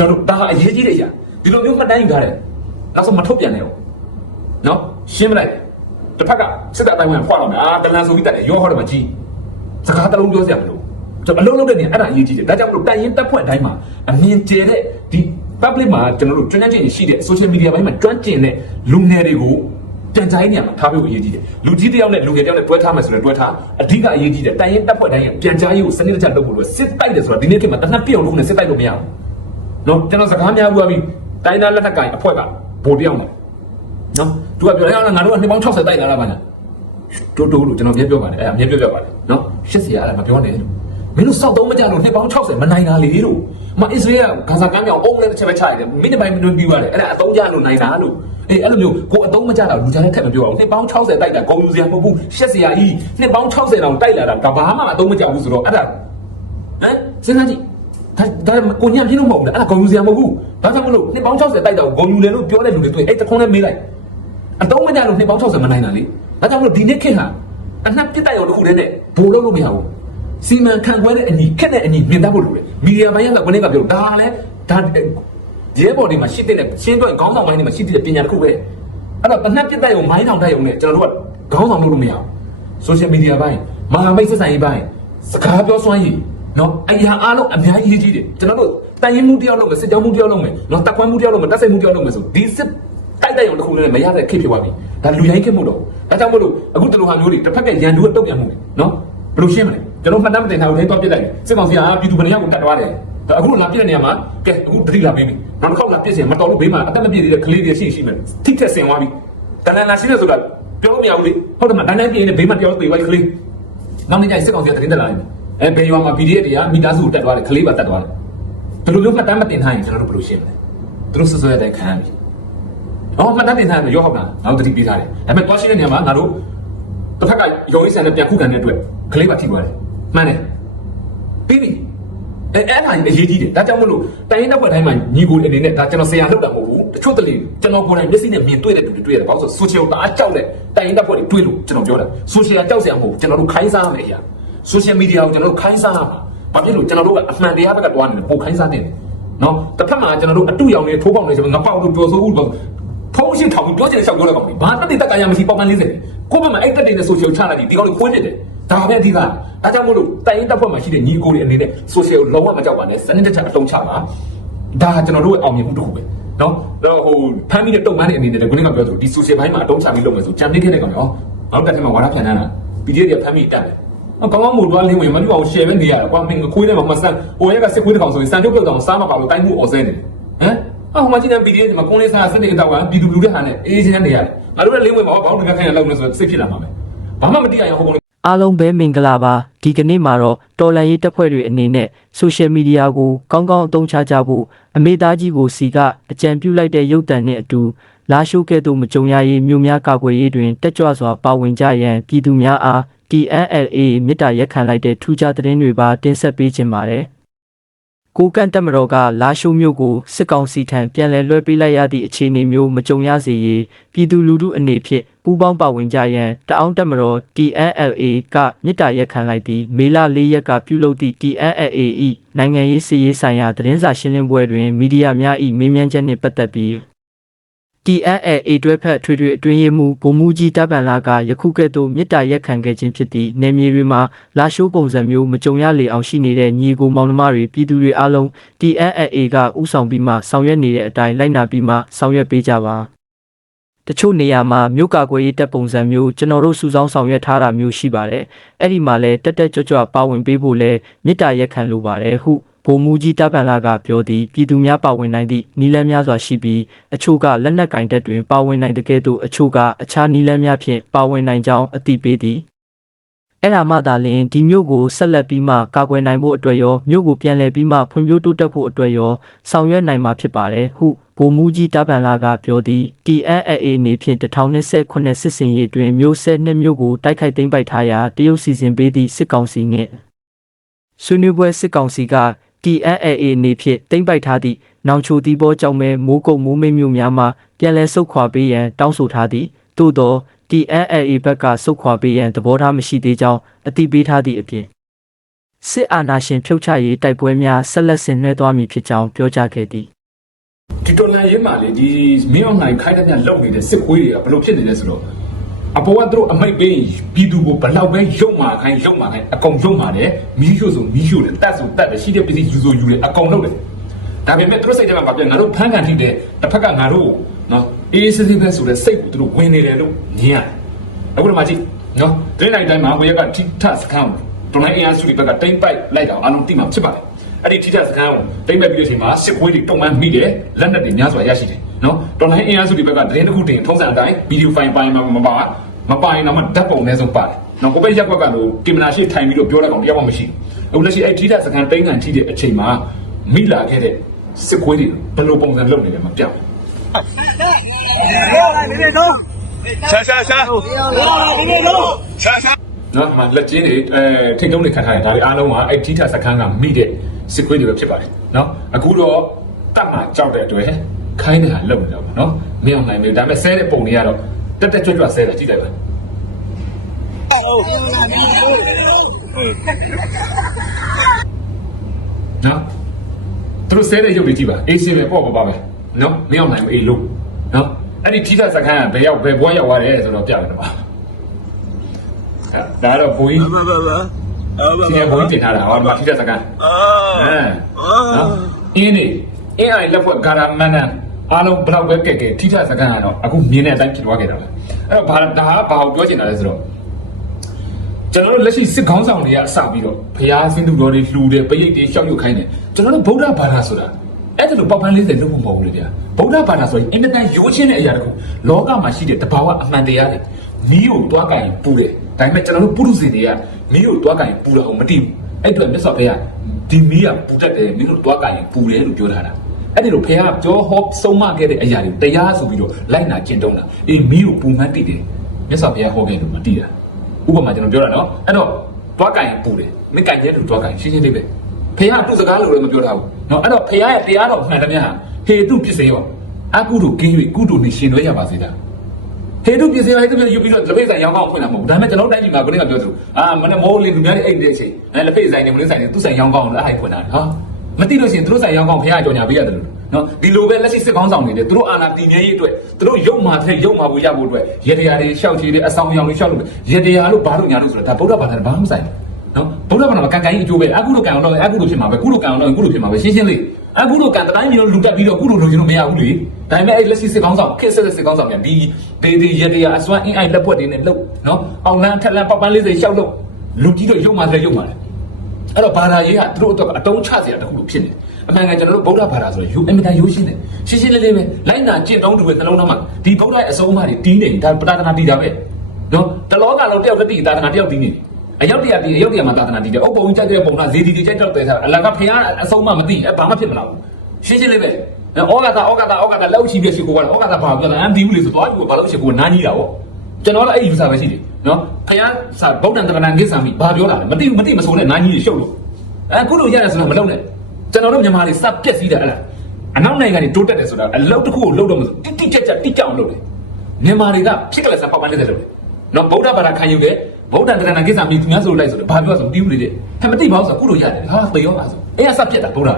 ကျွန်တော်တို့ဒါဟာအရေးကြီးတဲ့အရာဒီလိုမျိုးမှတ်တမ်းယူထားတယ်နောက်ဆုံးမထုတ်ပြန်နဲ့ဟုတ်နော်ရှင်းမလိုက်တစ်ဖက်ကစစ်တပ်တိုင်းဝင်ဖွာတော့မယ်အာတလန်ဆိုပြီးတက်တယ်ရောဟောတယ်မကြီးစကားတစ်လုံးပြောစရာမလိုကျွန်တော်အလုံးလုံးတဲ့နေအဲ့ဒါအရေးကြီးတယ်ဒါကြောင့်မလို့တိုင်ရင်တက်ဖွဲ့တိုင်းမှာအမြင်ကျတဲ့ဒီ public မှာကျွန်တော်တို့ကျွမ်းကျင်ရှိတဲ့ social media ဘိုင်းမှာကျွမ်းကျင်တဲ့လူငယ်တွေကိုပြန်ကြိုင်းနေရမှာထားဖို့အရေးကြီးတယ်လူကြီးတစ်ယောက်နဲ့လူငယ်တစ်ယောက်နဲ့တွဲထားမယ်ဆိုရင်တွဲထားအဓိကအရေးကြီးတယ်တိုင်ရင်တက်ဖွဲ့တိုင်းရဲ့ပြန်ကြားရေးကိုစနစ်တကျလုပ်ဖို့လို့စစ်တိုက်တယ်ဆိုတာဒီနေ့ခေတ်မှာတနက်ပြုတ်လို့နဲ့စစ်တိုက်လို့မရဘူး နော်ကျွန်တော်စကားများပြောပြီးတိုင်းသားလက်ထက်ကင်အဖွဲ့ကဗိုလ်တယောက်နဲ့နော်သူကပြောတယ်ငါတို့ကနှစ်ပေါင်း60တိုက်လာတာပါလားတိုးတိုးလို့ကျွန်တော်မြဲပြောပါတယ်အဲ့ဒါမြဲပြောပြောပါတယ်နော်80ရာအဲ့ဒါမပြောနဲ့လို့မင်းတို့စောက်သုံးမကြလို့နှစ်ပေါင်း60မနိုင်တာလေလို့မအစ္စရေးကဂါဇာကမ်းမြောင်အုံးနဲ့တစ်ချက်ပဲချရတယ်မိနစ်ပိုင်းမိနစ်ပြီးသွားတယ်အဲ့ဒါအသုံးကြလို့နိုင်တာလို့အေးအဲ့လိုမျိုးကိုအသုံးမကြတာလူချမ်းနဲ့ထက်မပြောအောင်နှစ်ပေါင်း60တိုက်တာဂုံယူစရာမဟုတ်ဘူး80ရာကြီးနှစ်ပေါင်း60တောင်တိုက်လာတာကဘာမှအသုံးမကြဘူးဆိုတော့အဲ့ဒါဟမ်စဉ်းစားကြည့် ဒါဒါကိုညံပြင်းလို့မဟုတ်ဘူးလားအဲ့ဒါဂုံယူစရာမဟုတ်ဘူးဘာကြောင့်မလို့နှစ်ပေါင်း60တိုက်တာကိုဂုံယူတယ်လို့ပြောတဲ့လူတွေတွေ့အဲ့တခုံးနဲ့မေးလိုက်အသုံးမကြလို့နှစ်ပေါင်း60မနိုင်တာလေဒါကြောင့်မလို့ဒီနေ့ခေတ်ဟာအနှက်ပြစ်တိုက်ရုံတစ်ခုတည်းနဲ့ဘိုးလုံးလို့မရဘူးစီမံခန့်ခွဲတဲ့အညီခက်တဲ့အညီမြင်တတ်ဖို့လိုတယ်မီဒီယာပိုင်းကလည်းဘယ်နဲ့ကပြောဒါလည်းဒါရဲဘော်တွေမှာရှိတဲ့ရှင်းတော့ခေါင်းဆောင်ပိုင်းတွေမှာရှိတဲ့ပညာတစ်ခုပဲအဲ့တော့တနက်ပြစ်တဲ့ရုံမိုင်းထောင်တဲ့ရုံနဲ့ကျွန်တော်တို့ကခေါင်းဆောင်လုပ်လို့မရဘူးဆိုရှယ်မီဒီယာပိုင်းမဟာမိတ်ဆက်ဆံရေးပိုင်းစကားပြောစွမ်းရည် နော်အရာအားလုံးအများကြီးရေးကြည့်တယ်ကျွန်တော်တို့တိုင်ရင်မှုတယောက်လုံးမယ်စစ်ကြောင်းမှုတယောက်လုံးမယ်နော်တက်ခွန်းမှုတယောက်လုံးမယ်တက်ဆိုင်မှုတယောက်လုံးမယ်ဆိုဒီစစ်တိုက်တဲ့ရုံတစ်ခုလည်းမရတဲ့ခေတ်ဖြစ်သွားပြီဒါလူရိုင်းခေတ်မို့တော့ဒါကြောင့်မို့လို့အခုတလူဟာမျိုးတွေတစ်ဖက်ကရန်သူကတုတ်ပြန်မှုတယ်နော်ဘယ်လိုရှင်းမလဲကျွန်တော်မှတ်တမ်းမတင်ထားဘူးတိုင်းတော့ပြစ်လိုက်တယ်စစ်ကောင်စီကပြည်သူဗနေရောက်ကိုတတ်သွားတယ်အခုလာပြစ်တဲ့နေရာမှာကဲအခုတတိလာပေးပြီနောက်တစ်ခေါက်လာပြစ်စင်မတော်လို့ဘေးမှာအသက်မပြည့်သေးတဲ့ကလေးတွေရှိရှိမယ်ထိထက်ဆင်သွားပြီတန်တန်လာရှိနေဆိုတာပြောလို့မရဘူးလေဟုတ်တယ်မတန်တန်ပြင်းနေဘေးမှာပြောသေးပါကလေးနောက်နေ့ကျရင်စစ်ကောင်စီကတရင်တက်လာတယ် အဲဘယ်ရွာမှာ PDF တွေကမိသားစုကိုတက်သွားတယ်ကလေးပါတက်သွားတယ်ဘယ်လိုမျိုးမှတ်တမ်းမတင်ထားရင်ကျွန်တော်တို့ဘယ်လိုရှင်းမလဲသူတို့ဆွဆွဲတဲ့ခံရပြီဟောမှတ်တမ်းတင်ထားရင်ရောဟုတ်လားနောက်တတိပေးထားတယ်ဒါပေမဲ့တွားရှိတဲ့နေရာမှာငါတို့တစ်ဖက်ကရုံးရေးဆန်နဲ့ပြန်ခုခံတဲ့အတွက်ကလေးပါထိသွားတယ်မှန်တယ်ပြီးပြီအဲအဲ့ဒါကြီးအရေးကြီးတယ်ဒါကြောင့်မလို့တိုင်းရင်းတပ်ဖွဲ့တိုင်းမှာညီကိုအနေနဲ့ဒါကျွန်တော်ဆရာလုပ်တာမဟုတ်ဘူးတချို့တလေကျွန်တော်ကိုယ်တိုင်မျက်စိနဲ့မြင်တွေ့တဲ့တူတွေတွေ့ရတယ်ဘာလို့ဆိုဆိုရှယ်တအားကြောက်တဲ့တိုင်းရင်းတပ်ဖွဲ့တွေတွေ့လို့ကျွန်တော်ပြောတာဆိုရှယ်ကကြောက်စရာမဟုတ်ဘူးကျွန်တော်တို့ခိုင်းစားရမယ်အရာ ဆိုရှယ်မီဒီယာကိုကျွန်တော်တို့ခိုင်းစားရမှာဘာဖြစ်လို့ကျွန်တော်တို့ကအမှန်တရားဘက်ကတွားနေတယ်ပိုခိုင်းစားနေတယ်နော်တစ်ဖက်မှာကျွန်တော်တို့အတူရောင်နေထိုးပေါက်နေဆိုငါပေါက်လို့ပြောဆိုဦးလို့ဖုံးရှင်းထောင်ပြီးပြောချင်တဲ့ရှောက်ပြောလိုက်ကောင်ဘာတက်တဲ့တက်ကရမရှိပေါက်ကန်40ကိုယ့်ဘက်မှာအဲ့တက်တဲ့နဲ့ဆိုရှယ်ချလာတယ်ဒီကောင်လေးခွင်းနေတယ်ဒါပဲအဓိကဒါကြောင့်မို့လို့တိုင်ရင်တပ်ဖွဲ့မှာရှိတဲ့ညီကိုတွေအနေနဲ့ social လုံးဝမကြောက်ပါနဲ့စနစ်တကျအတုံးချပါဒါကျွန်တော်တို့ရဲ့အောင်မြင်မှုတစ်ခုပဲနော်တော့ဟိုဖမ်းမိတဲ့တုံမန်းတဲ့အနေနဲ့လည်းကိုင်းကပြောသလိုဒီ social ဘိုင်းမှာအတုံးချပြီးလုပ်မယ်ဆိုကြံနေခဲ့တဲ့ကောင်ရောငါတို့တက်ထဲမှာဝါဒဖြန့်နေတာ PDF တွေဖမ်းမိတက်တယ်အ ကောင်ကမို့တော့လင်းဝင်မလို့အောင် share ပဲနေရတာကွာမင်းခွေးထဲမှာမဆန်ဟိုရက်ကစစ်ခွေးတစ်ကောင်ဆိုရင်စံပြုတ်ပြုတ်တောင်စားမပါလို့တိုင်းမှုအော်စဲနေတယ်ဟမ်အော်ဟိုမှာကြည့်တဲ့ PDF တွေမှာကုန်းလေးစားစတဲ့တော့ကပြည်သူလူတဲ့ဟာနဲ့အေးချင်းနေရတယ်ငါတို့လည်းလင်းဝင်မှာဘောင်းတကခိုင်းရလောက်နေဆိုစိတ်ဖြစ်လာမှာပဲဘာမှမတိရအောင်ဟိုကောင်အားလုံးပဲမင်္ဂလာပါဒီကနေ့မှာတော့တော်လန်ရေးတပ်ဖွဲ့တွေအနေနဲ့ဆိုရှယ်မီဒီယာကိုကောင်းကောင်းအသုံးချကြဖို့အမေသားကြီးကိုစီကအကြံပြုလိုက်တဲ့ရုပ်တံနဲ့အတူလာရှိုးကဲ့သို့မကြုံရရေးမြို့များကာကွယ်ရေးတွင်တက်ကြွစွာပါဝင်ကြရန်ပြည်သူများအား TNLA မြစ်တာရက်ခံလိုက်တဲ့ထူးခြားသတင်းတွေပါတင်ဆက်ပေးခြင်းပါတယ်ကိုကန့်တက်မတော်ကလာရှိုးမြို့ကိုစစ်ကောင်စီထံပြန်လည်လွှဲပေးလိုက်ရသည့်အခြေအနေမျိုးမကြုံရစေရေးပြည်သူလူထုအနေဖြင့်ပူးပေါင်းပါဝင်ကြရန်တအောင်းတက်မတော် TNLA ကမြစ်တာရက်ခံလိုက်ပြီးမေလ၄ရက်ကပြုလုပ်သည့် TNLA ၏နိုင်ငံရေးစည်ရေးဆိုင်ရာသတင်းစာရှင်းလင်းပွဲတွင်မီဒီယာများ၏မေးမြန်းချက်နှင့်ပတ်သက်ပြီး TNLA တွဲဖက်ထွေထွေအတွင်းရေးမှူးဗိုလ်မှူးကြီးတပ်ပန်လာကယခုကဲ့သို့မြစ်တာရက်ခံခဲ့ခြင်းဖြစ်သည့်နေမြေတွေမှာလာရှိုးပုံစံမျိုးမကြုံရလေအောင်ရှိနေတဲ့ညီကိုမောင်နှမတွေပြည်သူတွေအားလုံး TNLA ကဥဆောင်ပြီးမှဆောင်ရွက်နေတဲ့အတိုင်းလိုက်နာပြီးမှဆောင်ရွက်ပေးကြပါတချို့နေရာမှာမြို့ကာကွယ်ရေးတပ်ပုံစံမျိုးကျွန်တော်တို့စုဆောင်းဆောင်ရွက်ထားတာမျိုးရှိပါတယ်အဲ့ဒီမှာလဲတက်တက်ကြွကြွပါဝင်ပေးဖို့လဲမြစ်တာရက်ခံလိုပါတယ်ဟု ဗိုလ်မှူးကြီးတပ်ပန်လာကပြောသည်ပြည်သူများပါဝင်နိုင်သည့်နီလန်းများစွာရှိပြီးအချို့ကလက်နက်ကင်တပ်တွင်ပါဝင်နိုင်တဲ့ကဲ့သို့အချို့ကအခြားနီလန်းများဖြင့်ပါဝင်နိုင်ကြောင်းအသိပေးသည်အဲ့ဒါမှသာလျှင်ဒီမျိုးကိုဆက်လက်ပြီးမှကာကွယ်နိုင်ဖို့အတွက်ရောမျိုးကိုပြန်လည်ပြီးမှဖွံ့ဖြိုးတိုးတက်ဖို့အတွက်ရောဆောင်ရွက်နိုင်မှာဖြစ်ပါတယ်ဟုဗိုလ်မှူးကြီးတပ်ပန်လာကပြောသည် TNLA နေဖြင့်2019စစ်စင်ရေးတွင်မျိုးဆက်နှစ်မျိုးကိုတိုက်ခိုက်သိမ်းပိုက်ထားရာတရုတ်စီစဉ်ပေးသည့်စစ်ကောင်စီနှင့်ဆွေးနွေးပွဲစစ်ကောင်စီက TNLA နေဖြင့်တင်ပိုက်ထားသည့်နောင်ချိုတီဘောကြောင့်ပဲမိုးကုတ်မိုးမိတ်မျိုးများမှပြန်လည်ဆုတ်ခွာပေးရန်တောင်းဆိုထားသည်သို့သော TNLA ဘက်ကဆုတ်ခွာပေးရန်သဘောထားမရှိသေးကြောင်းအသိပေးထားသည့်အပြင်စစ်အာဏာရှင်ဖြုတ်ချရေးတိုက်ပွဲများဆက်လက်ဆင်နွှဲသွားမည်ဖြစ်ကြောင်းပြောကြားခဲ့သည်ဒီတော်လန်ရေးမှာလေဒီမင်းအောင်နိုင်ခိုင်းတဲ့ညလုံနေတဲ့စစ်ခွေးတွေကဘယ်လိုဖြစ်နေလဲဆိုတော့ အပေါ်ကသူတို့အမိတ်ပေးပြည်သူကိုဘလောက်ပဲရုံမာခိုင်းရုံမာခိုင်းအကုန်ရုံမာတယ်မီးရှို့ဆိုမီးရှို့တယ်တက်ဆိုတက်တယ်ရှိတဲ့ပစ္စည်းယူဆိုယူတယ်အကုန်လုပ်တယ်ဒါပေမဲ့သူတို့စိတ်ထဲမှာပြငါတို့ဖမ်းခံထိတယ်တစ်ဖက်ကငါတို့နော်အေးစစ်စစ်ပဲဆိုတဲ့စိတ်ကိုသူတို့ဝင်နေတယ်လို့မြင်ရတယ်အခုဒီမှာကြည့်နော်ဒိနိုင်တိုင်းမှာဘယ်ကထိထစကန်တော်လိုင်းအင်အားစုတွေဘက်ကတိမ့်ပိုက်လိုက်တော့အလုံးတိမှဖြစ်ပါတယ်အဲ့ဒီထိထစကန်ကိုတိမ့်ပိုက်ပြီးတဲ့အချိန်မှာစစ်ခွေးတွေတုံမှန်းမိတယ်လက်နက်တွေများစွာရရှိတယ် နော်တော်လိုင်းအင်အားစုတွေဘက်ကသတင်းတစ်ခုတင်ထုံးစံအတိုင်းဗီဒီယိုဖိုင်ပိုင်းမှာမပါမပါရင်တော့ဓာတ်ပုံနဲ့ဆိုပါတယ်နော်ကိုပဲရက်ကွက်ကလို့ကင်မရာရှေ့ထိုင်ပြီးတော့ပြောတတ်ကောင်တယောက်မှမရှိဘူးအခုလက်ရှိအဲ့ထိတဲ့စကန်တိန်ခံထိတဲ့အချိန်မှာမိလာခဲ့တဲ့စစ်ကွေးတွေဘယ်လိုပုံစံလုပ်နေလဲမပြောင်းရှာရှာရှာရှာရှာနော်မှာလက်ကျင်းတွေအဲထိတ်တုံးတွေခတ်ထားတယ်ဒါတွေအားလုံးကအဲ့ထိထစကန်ကမိတဲ့စစ်ကွေးတွေပဲဖြစ်ပါတယ်နော်အခုတော့တတ်မှကြောက်တဲ့အတွက် ခိုင်းတဲ့ဟာလောက်နေတာပေါ့နော်မင်းအောင်နိုင်မျိုးဒါပေမဲ့ဆဲတဲ့ပုံတွေကတော့တက်တက်ကြွကြွဆဲတာကြည့်လိုက်ပါနော်သူတို့ဆဲတဲ့ရုပ်တွေကြည့်ပါအေးစင်းလည်းပေါ့ပေါ့ပါပဲနော်မင်းအောင်နိုင်မအေးလို့နော်အဲ့ဒီထိတာစခန်းကဘယ်ရောက်ဘယ်ဘွားရောက်သွားတယ်ဆိုတော့ပြတယ်ပါဒါတော့ဘုန်းကြီးဘာဘာဘာဘာဘာဘုန်းကြီးတင်ထားတာဟောဒီမှာထိတာစခန်းအာအာအင်းနေ အင်းအိုင်လက်ဖွဲ့ဂါရာမန်နန်အားလုံးဘလောက်ပဲကဲကဲထိတဲ့စကန်ကတော့အခုမြင်တဲ့အတိုင်းဖြစ်သွားခဲ့တာပဲအဲ့တော့ဘာဒါဟာဘာကိုပြောချင်တာလဲဆိုတော့ကျွန်တော်တို့လက်ရှိစစ်ခေါင်းဆောင်တွေကအစပြီးတော့ဖျားစင်းသူတော်တွေလှူတယ်ပရိတ်တွေရှောက်ရုပ်ခိုင်းတယ်ကျွန်တော်တို့ဗုဒ္ဓဘာသာဆိုတာအဲ့ဒါလိုပေါက်ပန်း40လုပ်ဖို့မဟုတ်ဘူးလေဗျာဗုဒ္ဓဘာသာဆိုရင်အင်မတန်ရိုးချင်းတဲ့အရာတစ်ခုလောကမှာရှိတဲ့တဘာဝအမှန်တရားတွေမီးကိုတွားကင်ပူတယ်ဒါပေမဲ့ကျွန်တော်တို့ပုရုဇဉ်တွေကမီးကိုတွားကင်ပူတော့မသိဘူးအဲ့အတွက်မြတ်စွာဘုရားဒီမီးကပူတတ်တယ်မင်းတို့တွားကင်ပူတယ်လို့ပြောထားတာ အဲ့ဒီလိုဘုရားကြောဟောဆုံးမခဲ့တဲ့အရာတွေတရားဆိုပြီးတော့လိုက်နာကျင့်တုံးတာအေးမီးကိုပူမှန်းသိတယ်မြတ်စွာဘုရားဟောခဲ့လို့မသိတာဥပမာကျွန်တော်ပြောတာနော်အဲ့တော့တွားကင်ပူတယ်မင်းကင်ရဲ့တူတွားကင်ရှင်းရှင်းလေးပဲဖေရသူ့စကားလို့လည်းမပြောထားဘူးနော်အဲ့တော့ဖေရရဲ့တရားတော်မှန်တယ်များဟာဟေတုပစ္စယောအကုတို့ကင်း၍ကုတို့နေရှင်လွဲရပါစေတာဟေတုပစ္စယောဟေတုပစ္စယောယူပြီးတော့လက်ဖေးဆိုင်ရောင်းကောင်းဖွင့်လာမဟုတ်ဘူးဒါပေမဲ့ကျွန်တော်တိုင်းပြည်မှာကိုယ်ကပြောသလိုအာမနေ့မိုးလင်းသူများတွေအိတ်နေတဲ့အချိန်အဲလက်ဖေးဆိုင်နေမလို့ဆိုင်နေသူ့ဆိုင်ရောင်းကောင်းလို့အဲ့ဟိုက်ဖွင့်လာတယ်ဟာ မသိလို့ရှိရင်သူတို့ဆိုင်ရောင်းကောင်းဖေရကြော်ညာပေးရတယ်လို့နော်ဒီလိုပဲလက်ရှိစစ်ကောင်းဆောင်နေတယ်သူတို့အာဏာတည်မြဲရေးအတွက်သူတို့ရုပ်မာတဲ့ရုပ်မာဖို့ရဖို့အတွက်ရေတရားတွေရှောက်ချီတွေအဆောင်ရောင်တွေရှောက်လို့ရေတရားလို့ဘာလို့ညာလို့ဆိုတော့ဒါဗုဒ္ဓဘာသာနဲ့ဘာမှမဆိုင်ဘူးနော်ဗုဒ္ဓဘာသာမှာကံကံကြီးအကျိုးပဲအခုလိုကံအောင်တော့အခုလိုဖြစ်မှာပဲအခုလိုကံအောင်တော့အခုလိုဖြစ်မှာပဲရှင်းရှင်းလေးအခုလိုကံတိုင်းမျိုးလူတက်ပြီးတော့အခုလိုလိုချင်လို့မရဘူးလေဒါပေမဲ့အဲ့လက်ရှိစစ်ကောင်းဆောင်ခက်ဆက်တဲ့စစ်ကောင်းဆောင်များဒီဒေဒီရေတရားအစွမ်းအင်းအိုင်လက်ပွက်တွေနဲ့လှုပ်နော်အောင်လန်းထက်လန်းပေါက်ပန်း40ရှောက်လို့လူကြီးတို့ရုပ်မာတဲ့ရုပ်မာတယ် အဲ့တော့ဘာသာရေးကသူတို့အတွက်အတုံးချစရာတစ်ခုလိုဖြစ်နေတယ်အမှန်ကန်ကျွန်တော်တို့ဗုဒ္ဓဘာသာဆိုရင်ယူအင်မတန်ရိုးရှင်းတယ်ရှင်းရှင်းလေးလေးပဲလိုက်နာကျင့်သုံးတူပဲနှလုံးသားမှာဒီဗုဒ္ဓရဲ့အစုံအမတွေတီးနေဒါပတာသနာတီးတာပဲနော်တလောကလုံးတယောက်တစ်တီးသာသနာတယောက်တီးနေအယောက်တရာတီးအယောက်တရာမှာသာသနာတီးတယ်အုပ်ပုံကြီးကြိုက်တဲ့ပုံကဇေဒီတီကြိုက်တော့တဲ့စားအလကဖျားအစုံမမသိအဲဘာမှဖြစ်မလာဘူးရှင်းရှင်းလေးပဲဩဃာတာဩဃာတာဩဃာတာလောက်ချီပြရှိကိုကတော့ဩဃာတာဘာပြောလဲအန်ဒီဘူးလေဆိုတော့ဘာလို့ရှိကိုနားကြီးတာဗော ကျွန်တော်လည်းအဲ့ယူဆပဲရှိတယ်နော်ဖခင်စာဗုဒ္ဓံတက္ကနာကိစ္စမိဘာပြောလာလဲမသိဘူးမသိမဆုံးနဲ့နာကြီးရှုပ်လို့အခုလိုရတယ်ဆိုတော့မလုပ်နဲ့ကျွန်တော်တို့မြန်မာတွေစပြက်စီးတယ်အဲ့လားအနောက်နိုင်ငံတွေတိုးတက်တယ်ဆိုတာအလုပ်တစ်ခုကိုလုပ်တော့မဆိုတိတိကျကျတိကျအောင်လုပ်တယ်မြန်မာတွေကဖြစ်ကလေးစားပေါက်ပန်းလေးတယ်လုပ်တယ်နော်ဗုဒ္ဓဘာသာခံယူတယ်ဗုဒ္ဓံတက္ကနာကိစ္စမိသူများဆိုလိုက်ဆိုတော့ဘာပြောဆိုမသိဘူးလေတဲ့ဟဲ့မသိပါဘူးဆိုအခုလိုရတယ်ဟာသေရောပါဆိုအဲ့ကစပြက်တာဗုဒ္ဓ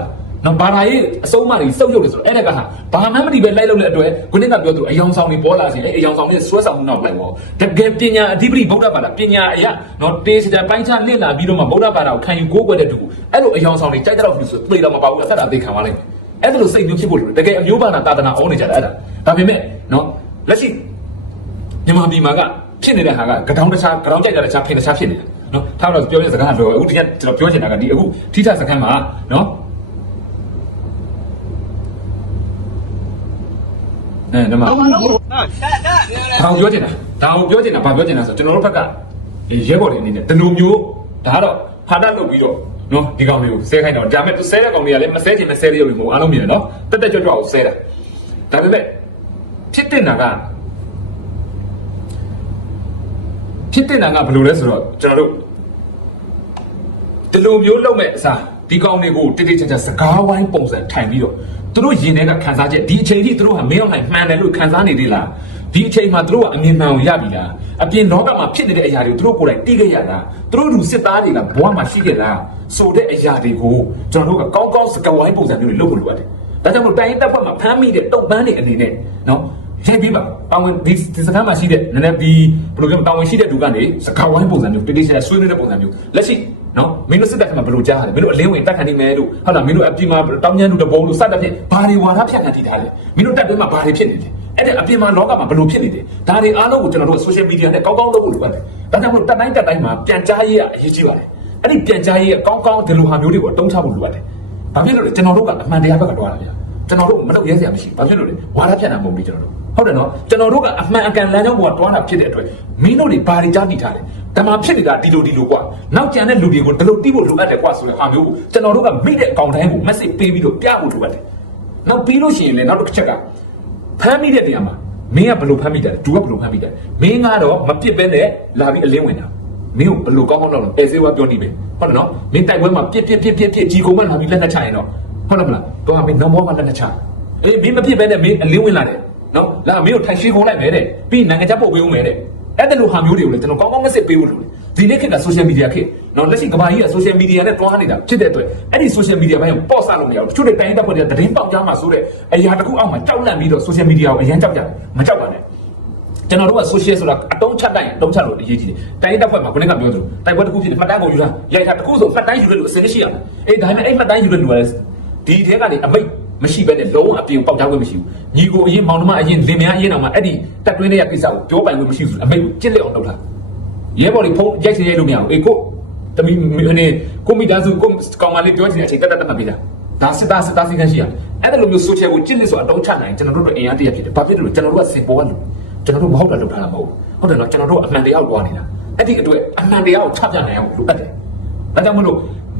နော်ဘာသာရေးအစုံးမတွေစုပ်ယုပ်တယ်ဆိုတော့အဲ့ဒါကဟာဘာမှမတည်ပဲလိုက်လို့တဲ့အတွက်ခုနကပြောသူအယောင်ဆောင်တွေပေါ်လာစီအဲ့အယောင်ဆောင်တွေဆွဲဆောင်မှုနောက်လိုက်ပေါ့တကယ်ပညာအဓိပတိဗုဒ္ဓဘာသာပညာအရာနော်တေးစတဲ့ပိုင်းခြားလင့်လာပြီးတော့မှဗုဒ္ဓဘာသာကိုခံယူကိုးကွယ်တဲ့တူအဲ့လိုအယောင်ဆောင်တွေကြိုက်တဲ့တော့ပြီဆိုသိတော့မပါဘူးအသက်တာသိခံပါလိမ့်မယ်အဲ့ဒါလိုစိတ်မျိုးဖြစ်ဖို့လိုတယ်တကယ်အမျိုးဘာသာတာသနာအောင်းနေကြတာအဲ့ဒါဒါပေမဲ့နော်လက်ရှိမြန်မာပြည်မှာကဖြစ်နေတဲ့ဟာကကတောင်းတခြားကတောင်းကြိုက်တဲ့တခြားဖိတခြားဖြစ်နေတာနော်ထားတော့ပြောရတဲ့စကားကတော့အခုတကယ်ကျွန်တော်ပြောချင်တာကဒီအခုထိထစခန်းမှာနော် အဲဒါမှဒါကိုပြောချင်တာဒါကိုပြောချင်တာဘာပြောချင်တာဆိုကျွန်တော်တို့ဘက်ကရဲဘော်တွေအနေနဲ့ဒီလိုမျိုးဒါကတော့ဟာတာလုပ်ပြီးတော့နော်ဒီကောင်တွေကိုဆဲခိုင်းတော့ဒါပေမဲ့သူဆဲတဲ့ကောင်တွေကလည်းမဆဲချင်မဆဲရရုံနဲ့မဟုတ်အားလုံးမြင်တယ်နော်တက်တက်ကြွကြွကိုဆဲတာဒါပေမဲ့ဖြစ်တဲ့နာကဖြစ်တဲ့နာကဘယ်လိုလဲဆိုတော့ကျွန်တော်တို့ဒီလိုမျိုးလုပ်မဲ့အစားဒီကောင်တွေကိုတိတိကျကျစကားဝိုင်းပုံစံထိုင်ပြီးတော့ သူတို့ရင်ထဲကခံစားချက်ဒီအချိန်ထိသူတို့ဟာမင်းအောင်နိုင်မှန်တယ်လို့ခံစားနေသေးလားဒီအချိန်မှာသူတို့ကအမြင်မှန်ကိုရပြီလားအပြင်လောကမှာဖြစ်နေတဲ့အရာတွေကိုသူတို့ကိုယ်တိုင်သိခဲ့ရတာသူတို့လူစစ်သားတွေကဘဝမှာရှိခဲ့တာဆိုတဲ့အရာတွေကိုကျွန်တော်တို့ကကောင်းကောင်းစကဝိုင်းပုံစံမျိုးတွေလုပ်ဖို့လိုအပ်တယ်ဒါကြောင့်မို့တိုင်းရင်းတပ်ဖွဲ့မှာဖမ်းမိတဲ့တုတ်ပန်းတွေအနေနဲ့နော်ရေးပြီးပါတာဝန်ဒီဒီစကားမှာရှိတဲ့နည်းနည်းဒီဘယ်လိုပြောတာဝန်ရှိတဲ့သူကနေစကားဝိုင်းပုံစံမျိုးတိတိကျကျဆွေးနွေးတဲ့ပုံစံမျိုးလက်ရှိ နော်မင်းတို့စစ်တပ်ကမှဘယ်လိုကြားရလဲမင်းတို့အလင်းဝင်တက်ခံနေမယ်လို့ဟုတ်လားမင်းတို့အပြင်မှာတောင်းကျမ်းလူတဘုံလို့စတဲ့ဖြင့်ဘာတွေဝါဒဖြန့်ခံတည်ထားလဲမင်းတို့တက်တွင်းမှာဘာတွေဖြစ်နေလဲအဲ့ဒါအပြင်မှာလောကမှာဘယ်လိုဖြစ်နေလဲဒါတွေအားလုံးကိုကျွန်တော်တို့ social media နဲ့ကောင်းကောင်းလုပ်ဖို့လိုအပ်တယ်ဒါကြောင့်မို့တက်တိုင်းတက်တိုင်းမှာပြန်ကြားရေးအရေးကြီးပါတယ်အဲ့ဒီပြန်ကြားရေးကကောင်းကောင်းဒီလိုဟာမျိုးတွေကိုအတုံးချဖို့လိုအပ်တယ်ဘာဖြစ်လို့လဲကျွန်တော်တို့ကအမှန်တရားဘက်ကတွားတာဗျာကျွန်တော်တို့မလုပ်ရဲစရာမရှိဘူးဘာဖြစ်လို့လဲဝါဒဖြန့်တာမဟုတ်ဘူးကျွန်တော်တို့ဟုတ်တယ်နော်ကျွန်တော်တို့ကအမှန်အကန်လမ်းကြောင်းပေါ်ကတွားတာဖြစ်တဲ့အတွက်မင်းတို့တွေဘာတွေကြားသိထားလဲ ဓမ္မဖြစ်နေတာဒီလိုဒီလိုကွာနောက်ကျန်တဲ့လူတွေကိုဒီလိုတီးဖို့လိုအပ်တယ်ကွာဆိုတဲ့ဟာမျိုးကိုကျွန်တော်တို့ကမိတဲ့အကောင့်တိုင်းကို message ပေးပြီးတော့ပြဖို့လိုအပ်တယ်နောက်ပြီးလို့ရှိရင်လည်းနောက်တစ်ချက်ကဖမ်းမိတဲ့နေရာမှာမင်းကဘယ်လိုဖမ်းမိတယ်လဲသူကဘယ်လိုဖမ်းမိတယ်လဲမင်းကတော့မပြစ်ဘဲနဲ့လာပြီးအလင်းဝင်တာမင်းကိုဘယ်လိုကောင်းကောင်းလုပ်လို့အဲဆေးဝါပြောနေပဲဟုတ်တယ်နော်မင်းတိုက်ပွဲမှာပြစ်ပြစ်ပြစ်ပြစ်ပြစ်ကြီးကုန်မှလာပြီးလက်နဲ့ချရင်တော့ဟုတ်တယ်မလားတော့မင်းနံပါတ်1လက်နဲ့ချအေးမင်းမပြစ်ဘဲနဲ့မင်းအလင်းဝင်လာတယ်နော်လာမင်းကိုထိုင်ရှိခိုးလိုက်မယ်တဲ့ပြီးနိုင်ငံခြားပို့ပေးဦးမယ်တဲ့ အဲ့ဒါလိုဟာမျိုးတွေကိုလည်းကျွန်တော်ကောင်းကောင်းမစစ်ပေးဖို့လိုတယ်ဒီနေ့ခေတ်က social media ခေတ်နော်လက်ရှိကမ္ဘာကြီးက social media နဲ့တွားနေတာဖြစ်တဲ့အတွက်အဲ့ဒီ social media ဘက်ကိုပေါ့ဆလို့မရဘူးတချို့တွေတိုင်းတပ်ဖွဲ့တွေကသတင်းပေါက်ကြားမှာဆိုတဲ့အရာတစ်ခုအောက်မှာကြောက်လန့်ပြီးတော့ social media ကိုအရင်ကြောက်ကြတယ်မကြောက်ပါနဲ့ကျွန်တော်တို့က social ဆိုတာအတုံးချက်တိုင်းအတုံးချက်လို့အရေးကြီးတယ်တိုင်းတပ်ဖွဲ့မှာခုနကပြောသလိုတိုက်ပွဲတစ်ခုဖြစ်တယ်မှတ်တမ်းကိုယူထားရိုက်ထားတစ်ခုဆိုမှတ်တမ်းယူရလို့အစင်းရှိရတယ်အေးဒါပေမဲ့အဲ့မှတ်တမ်းယူရလို့လည်းဒီထဲကနေအမိတ် မရှိဘဲနဲ့လုံးဝအပြင်ပေါက်ကြားခွင့်မရှိဘူးညီကိုအရင်မောင်နှမအရင်လင်မယားအရင်အောင်မှာအဲ့ဒီတက်တွင်းတဲ့ကိစ္စကိုပြောပိုင်ခွင့်မရှိဘူးအမိတ်ကိုကြစ်လက်အောင်လုပ်ထားရဲဘော်တွေဖုန်းရိုက်ချင်ရိုက်လို့မရဘူးအေးကိုတမီနေကိုမိသားစုကိုကောင်မလေးပြောချင်တဲ့အချိန်တက်တက်တက်မှပေးတာဒါစစ်သားစစ်သားစီကန်းရှိရတယ်အဲ့ဒါလိုမျိုး social ကိုကြစ်လက်ဆိုအတုံးချနိုင်ကျွန်တော်တို့တို့အင်အားတရဖြစ်တယ်ဘာဖြစ်လို့လဲကျွန်တော်တို့ကစင်ပေါ်ကလူကျွန်တော်တို့မဟုတ်တာလုပ်ထားတာမဟုတ်ဘူးဟုတ်တယ်နော်ကျွန်တော်တို့အမှန်တရားကိုတွားနေတာအဲ့ဒီအတွက်အမှန်တရားကိုချပြနိုင်အောင်လိုအပ်တယ်ဒါကြောင့်မလို့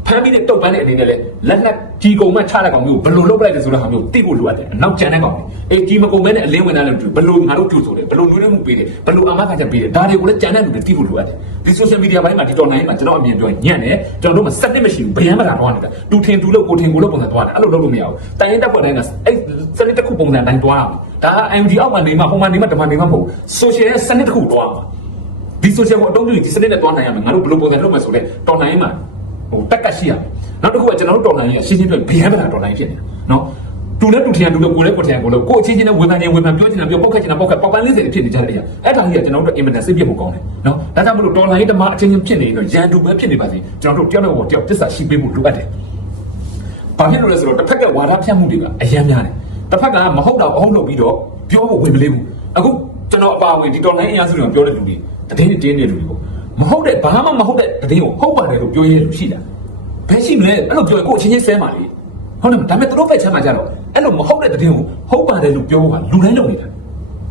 ဖမ်းပြီးတဲ့တုတ်ပန်းတဲ့အနေနဲ့လဲလက်လက်ကြီးကုံမဲ့ချတဲ့ကောင်မျိုးဘယ်လိုလုပ်ပလိုက်တယ်ဆိုတဲ့ဟာမျိုးသိဖို့လိုအပ်တယ်နောက်ကျန်တဲ့ကောင်အေးကြီးမကုံမဲနဲ့အလင်းဝင်လာလို့ဘယ်လိုငါတို့ကြိုးဆိုတယ်ဘယ်လိုနွေးနွေးမှုပေးတယ်ဘယ်လိုအမခါချက်ပေးတယ်ဒါတွေကိုလည်းကျန်တဲ့လူတွေသိဖို့လိုအပ်တယ်ဒီ social media ဘိုင်းမှာဒီ online မှာကျွန်တော်အမြင်ပြောညံ့တယ်ကျွန်တော်တို့မှာစက်နစ်မရှိဘူးဗျမ်းမလာတော့နေတာတူထင်တူလို့ကိုထင်ကိုလို့ပုံစံသွားတယ်အဲ့လိုလုပ်လို့မရဘူးတိုင်ရင်တက်ဖွဲ့တိုင်းကအဲ့စနစ်တစ်ခုပုံစံတိုင်းသွားအောင်ဒါက MD အောက်မှာနေမှာဟိုမှာနေမှာတမန်နေမှာမဟုတ် social ရဲ့စနစ်တစ်ခုသွားမှာဒီ social ကိုအတုံးပြုဒီစနစ်နဲ့သွားနိုင်ရမယ်ငါတို့ဘယ်လိုပုံစံလုပ်မယ်ဆိုတော့တော်နိုင်မှာ ဟိုတက်ကရှိရမယ်နောက်တစ်ခုကကျွန်တော်တို့တော်နိုင်ရရှင်းရှင်းပြောဗျမ်းမလာတော်နိုင်ဖြစ်နေတာနော်တူနဲ့တူထင်တူလို့ကိုလည်းကိုထင်ကိုလို့ကိုအချင်းချင်းနဲ့ဝေဖန်ချင်းဝေဖန်ပြောချင်တာပြောပောက်ခက်ချင်တာပောက်ခက်ပေါက်ပန်းလေးစင်ဖြစ်နေကြတဲ့အရာအဲ့ဒါကြီးကကျွန်တော်တို့အင်မတန်စိတ်ပြတ်ဖို့ကောင်းတယ်နော်ဒါကြောင့်မလို့တော်လိုင်းတမအချင်းချင်းဖြစ်နေရင်တော့ရန်တူပဲဖြစ်နေပါစေကျွန်တော်တို့တယောက်နဲ့တယောက်တစ္ဆာရှိပေးဖို့လိုအပ်တယ်ဘာဖြစ်လို့လဲဆိုတော့တစ်ဖက်ကဝါဒဖြန့်မှုတွေကအယမ်းများတယ်တစ်ဖက်ကမဟုတ်တော့အဟုတ်လို့ပြီးတော့ပြောဖို့ဝင်မလေးဘူးအခုကျွန်တော်အပါဝင်ဒီတော်လိုင်းအင်အားစုတွေပြောတဲ့လူတွေတည်င်းတင်းတဲ့လူတွေပေါ့ မဟုတ်တဲ့ဘာမှမဟုတ်တဲ့တည်င်းကိုဟုတ်ပါတယ်လို့ပြောရလို့ရှိတာဘယ်ရှိမလဲအဲ့လိုပြောရင်ကိုအချင်းချင်းဆဲပါလေဟုတ်တယ်ဒါပေမဲ့သူတို့ပဲချမ်းမှာကြတော့အဲ့လိုမဟုတ်တဲ့တည်င်းကိုဟုတ်ပါတယ်လို့ပြောဖို့ကလူတိုင်းလုပ်နေတာ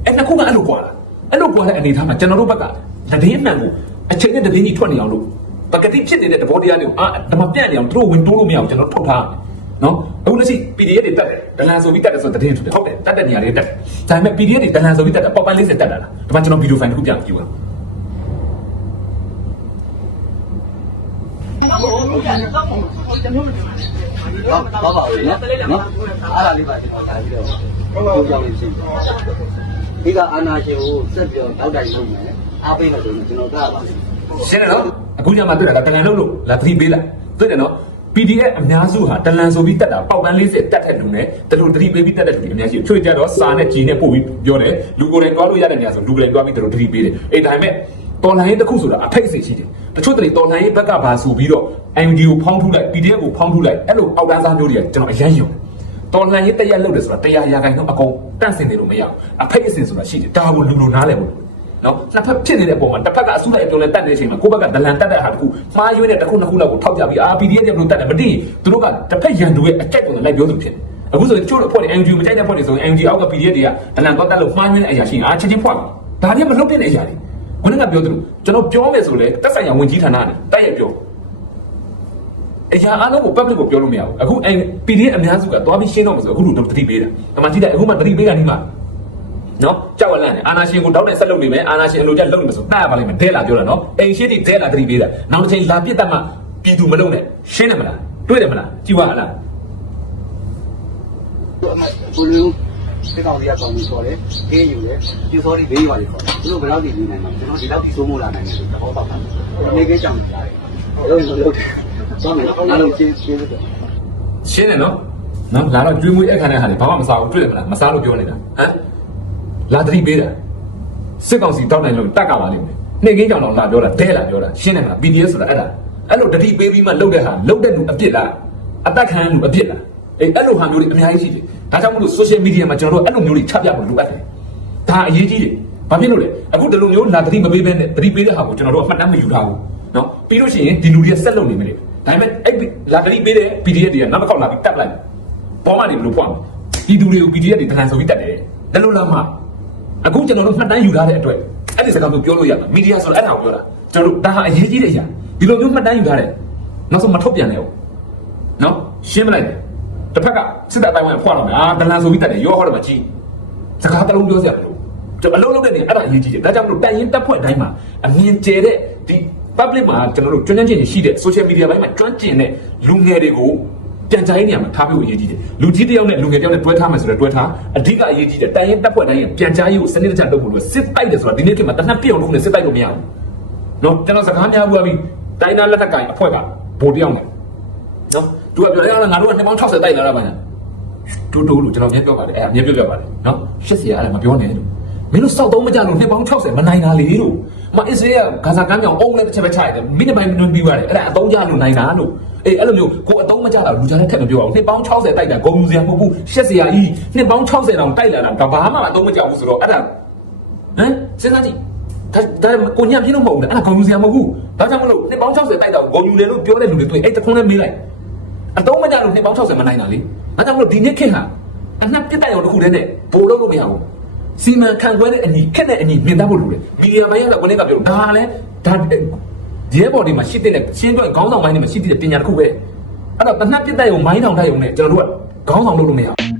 အဲ့နှစ်ခုကအဲ့လိုကွာတာအဲ့လိုကွာတဲ့အနေထားမှာကျွန်တော်တို့ဘက်ကတည်င်းမှန်ကိုအချိန်နဲ့တည်င်းကြီးထွက်နေအောင်လို့ပကတိဖြစ်နေတဲ့သဘောတရားတွေကိုအာဓမ္မပြန့်နေအောင်သူတို့ဝင်တိုးလို့မရအောင်ကျွန်တော်ထုတ်ထားနော်အခုလက်ရှိ PDF တွေတက်တယ်ဒလန်ဆိုပြီးတက်တယ်ဆိုတဲ့တင်ထူတယ်ဟုတ်တယ်တက်တဲ့နေရာတွေတက်တယ်ဒါပေမဲ့ PDF တွေဒလန်ဆိုပြီးတက်တယ်ပေါက်ပန်း40တက်တာလားဒီမှာကျွန်တော်ဗီဒီယိုဖိုင်တစ်ခုပြန်ကြည့်ပါတော့တော့ ပါဘူးနော်နော်အားလာလေးပါကျွန်တော်ဒါပြီးတော့ပြောပြလို့ရှိရင်ဒီကအာနာရှင်ကိုဆက်ပြီးတော့တောက်တိုင်လုပ်မယ်အားပေးလို့ဆိုရင်ကျွန်တော်ကပါမယ်ရှင်းတယ်နော်အခုညမှာတွေ့တာကတလန်လုံးလို့လာသတိပေးလိုက်တွေ့တယ်နော် PDF အများစုဟာတလန်ဆိုပြီးတက်တာပေါက်ပန်း40တက်တဲ့လူနဲ့တလူသတိပေးပြီးတက်တဲ့လူတွေအများကြီးချွေကြတော့စာနဲ့ကြီးနဲ့ပို့ပြီးပြောတယ်လူကိုယ်တိုင်တွားလို့ရတဲ့နေရာဆိုလူကိုယ်တိုင်တွားပြီးတလူသတိပေးတယ်အေးဒါပေမဲ့တော်လိုင်းတစ်ခုဆိုတာအဖိတ်အစီရှိတယ် တချို့တလေတော်လိုင်းဘက်ကဘာဆိုပြီးတော့ MD ကိုဖောင်းထုတ်လိုက် PDF ကိုဖောင်းထုတ်လိုက်အဲ့လိုအောက်တန်းစားမျိုးတွေကကျွန်တော်အရန်ယုံတော်လှန်ရေးတရက်လုပ်တယ်ဆိုတာတရားရာခိုင်နှုန်းအကုန်တန့်စင်နေလို့မရဘူးအဖိတ်အစင်ဆိုတာရှိတယ်ဒါကိုလူလူနားလဲဖို့နော်နှစ်ဖက်ဖြစ်နေတဲ့အပေါ်မှာတစ်ဖက်ကအစုလိုက်အပြုံလိုက်တတ်နေတဲ့အချိန်မှာကိုယ့်ဘက်ကဒလန်တတ်တဲ့ဟာတခုမှားယွင်းတဲ့တစ်ခုနှစ်ခုလောက်ကိုထောက်ပြပြီး RPDF ရဲ့ဘလို့တတ်တယ်မတည်သူတို့ကတစ်ဖက်ရန်သူရဲ့အကြိုက်ပုံနဲ့လိုက်ပြောသူဖြစ်တယ်အခုဆိုရင်တချို့အဖွဲ့တွေ NGO မကြိုက်တဲ့အဖွဲ့တွေဆိုရင် NGO အောက်က PDF တွေကဒလန်တော့တတ်လို့မှားယွင်းတဲ့အရာရှိရင်အာချင်းချင်းဖွာဒါတွေကမလုပ်တဲ့အရာတွေ ခုနကပြောသလိုကျွန်တော်ပြောမယ်ဆိုလေတက်ဆိုင်ရာဝန်ကြီးဌာနနဲ့တိုက်ရိုက်ပြောအရာအားလုံးကို public ကိုပြောလို့မရဘူးအခု PDF အများစုကသွားပြီးရှင်းတော့မှာဆိုအခုတို့တတိပေးတာဒီမှာကြည့်လိုက်အခုမှတတိပေးတာဒီမှာနော်ကြောက်ရလန့်တယ်အာနာရှင်ကိုတောက်တဲ့ဆက်လုပ်နေမယ်အာနာရှင်အလိုကျလုပ်နေမယ်ဆိုနှားရပါလိမ့်မယ်ဒဲလာပြောတာနော်အိမ်ရှိတိဒဲလာတတိပေးတာနောက်တစ်ချိန်လာပြစ်တတ်မှပြည်သူမလုံးနဲ့ရှင်းတယ်မလားတွေ့တယ်မလားကြည့်ပါလားကိုလူ ဒီကောင်ကြီးကကောင်းပြီးခေါ်တယ်ခင်းယူတယ်ပြူစောဒီဘေးပါလေခေါ်တယ်သူတို့ဘယ်တော့ဒီနေနိုင်မှာကျွန်တော်ဒီလောက်ဒီဆိုးမို့လာနိုင်တယ်ဆိုသဘောပေါက်တာနေကင်းကြောင်ကြတယ်လုံးလုံးလုံးသွားမယ်အားလုံးချင်းချင်းတယ်ရှင်းတယ်နော်နော်လာတော့ကျွေးမွေးအခါနဲ့ဟာလေဘာမှမစားဘူးတွေ့တယ်မလားမစားလို့ပြောနေတာဟမ်လာသတိပေးတာစစ်ကောင်စီတောက်နိုင်လို့တက်ကပါလိမ့်မယ်နှိမ်ကင်းကြောင်တော့လာပြောတာဒဲလာပြောတာရှင်းတယ်မလား PDF ဆိုတာအဲ့ဒါအဲ့လိုတတိပေးပြီးမှလှုပ်တဲ့ဟာလှုပ်တဲ့လူအပြစ်လားအသက်ခံလူအပြစ်လားအေးအဲ့လိုဟာမျိုးတွေအများကြီးရှိတယ် ဒါကြောင့်မလို့ social media မှာကျွန်တော်တို့အဲ့လိုမျိုးတွေချပြဖို့လိုအပ်တယ်ဒါအရေးကြီးတယ်ဘာဖြစ်လို့လဲအခုဒီလိုမျိုးလာတတိမပေးဘဲနဲ့တတိပေးတဲ့ဟာကိုကျွန်တော်တို့ကမှတ်တမ်းမယူထားဘူးနော်ပြီးလို့ရှိရင်ဒီလူတွေကဆက်လုပ်နေမယ်လေဒါပေမဲ့အဲ့လာတတိပေးတဲ့ PDF တွေကနောက်တစ်ခေါက်လာပြီးတက်လိုက်ပေါ်မှနေဘယ်လိုဖွင့်ဒီလူတွေကို PDF တွေတန်းဆိုပြီးတက်တယ်ဒါလို့လားမအခုကျွန်တော်တို့မှတ်တမ်းယူထားတဲ့အတွက်အဲ့ဒီစကားမျိုးပြောလို့ရမှာမီဒီယာဆိုတော့အဲ့ဒါကိုပြောတာကျွန်တော်တို့ဒါဟာအရေးကြီးတဲ့အရာဒီလိုမျိုးမှတ်တမ်းယူထားတဲ့နောက်ဆုံးမထုတ်ပြန်နဲ့ဟုတ်နော်ရှင်းမလိုက်နဲ့ တစ်ဖက်ကစစ်တပ်အတိုင်းဝင်ဖွင့်တော့မယ်အာတန်းဆိုပြီးတက်တယ်ရောဟောတယ်မကြီးစကားတစ်လုံးပြောစရာမလိုကျွန်တော်အလုံးလုံးတဲ့နေအဲ့ဒါအရေးကြီးတယ်ဒါကြောင့်မလို့တိုင်ရင်တက်ဖွဲ့တိုင်းမှာအမြင်ကျဲတဲ့ဒီ public မှာကျွန်တော်တို့ကျွမ်းကျင်ရှိတဲ့ social media ဘိုင်းမှာကျွမ်းကျင်တဲ့လူငယ်တွေကိုပြန်ကြားရေးနေရာမှာထားဖို့အရေးကြီးတယ်လူကြီးတစ်ယောက်နဲ့လူငယ်တစ်ယောက်နဲ့တွဲထားမယ်ဆိုတော့တွဲထားအဓိကအရေးကြီးတယ်တိုင်ရင်တက်ဖွဲ့တိုင်းရင်ပြန်ကြားရေးကိုစနစ်တကျလုပ်ဖို့လို့စစ်တိုက်တယ်ဆိုတာဒီနေ့ခေတ်မှာတနက်ပြည့်အောင်လုပ်နေစစ်တိုက်လို့မရဘူးနော်ကျွန်တော်စကားများဘူးပြီးတိုင်းသားလက်ထက်ကင်အဖွဲ့ကဗိုလ်တစ်ယောက်နဲ့နော် သူကပြောရငါတို့က2ပေါင်း60တိုက်လာတာပါညာတူတူလို့ကျွန်တော်မြင်ပြောပါတယ်အဲ့အမြင်ပြောပြပါတယ်နော်ရှစ်စီအဲ့ဒါမပြောနဲ့လို့မင်းတို့စောက်သုံးမကြလို့နှစ်ပေါင်း60မနိုင်တာလေလို့မအစ္စရေးကဂါဇာကမ်းမြောင်အုံးနဲ့တစ်ချက်ပဲချရတယ်မိနစ်ပိုင်းမိနစ်ပြီးပါတယ်အဲ့ဒါအသုံးကြလို့နိုင်တာလို့အေးအဲ့လိုမျိုးကိုအသုံးမကြတာလူကြားတဲ့ထက်မပြောအောင်နှစ်ပေါင်း60တိုက်တာဂုံယူစရာမဟုတ်ဘူးရှစ်စီရကြီးနှစ်ပေါင်း60တောင်တိုက်လာတာကဘာမှအသုံးမကြဘူးဆိုတော့အဲ့ဒါဟမ်စဉ်းစားကြည့်ဒါဒါကိုညံပြင်းလို့မဟုတ်ဘူးအဲ့ဒါဂုံယူစရာမဟုတ်ဘူးဒါကြောင့်မလို့နှစ်ပေါင်း60တိုက်တာကိုဂုံယူတယ်လို့ပြောတဲ့လူတွေတွေ့အဲ့တခွန်းနဲ့မေးလိုက်အတော့မ ကြလို့နှစ်ပေါင်း60မနိုင်တာလေအဲကြောင့်မလို့ဒီနေ့ခေတ်ဟာအနှက်ပြစ်တိုက်အောင်တစ်ခုတည်းနဲ့ပို့လို့လို့မရဘူးစီမံခန့်ခွဲတဲ့အညီခက်တဲ့အညီမြင်တတ်ဖို့လိုတယ်မီဒီယာပိုင်းကလည်းကိုနေ့ကပြောလို့ဒါလည်းဒါရဲဘော်ဒီမှာရှိတဲ့ရှင်းတော့ခေါင်းဆောင်ပိုင်းတွေမှာရှိတဲ့ပညာတစ်ခုပဲအဲ့တော့တနှက်ပြစ်တိုက်အောင်မိုင်းထောင်တိုက်အောင်နဲ့ကျွန်တော်တို့ကခေါင်းဆောင်လုပ်လို့မရဘူး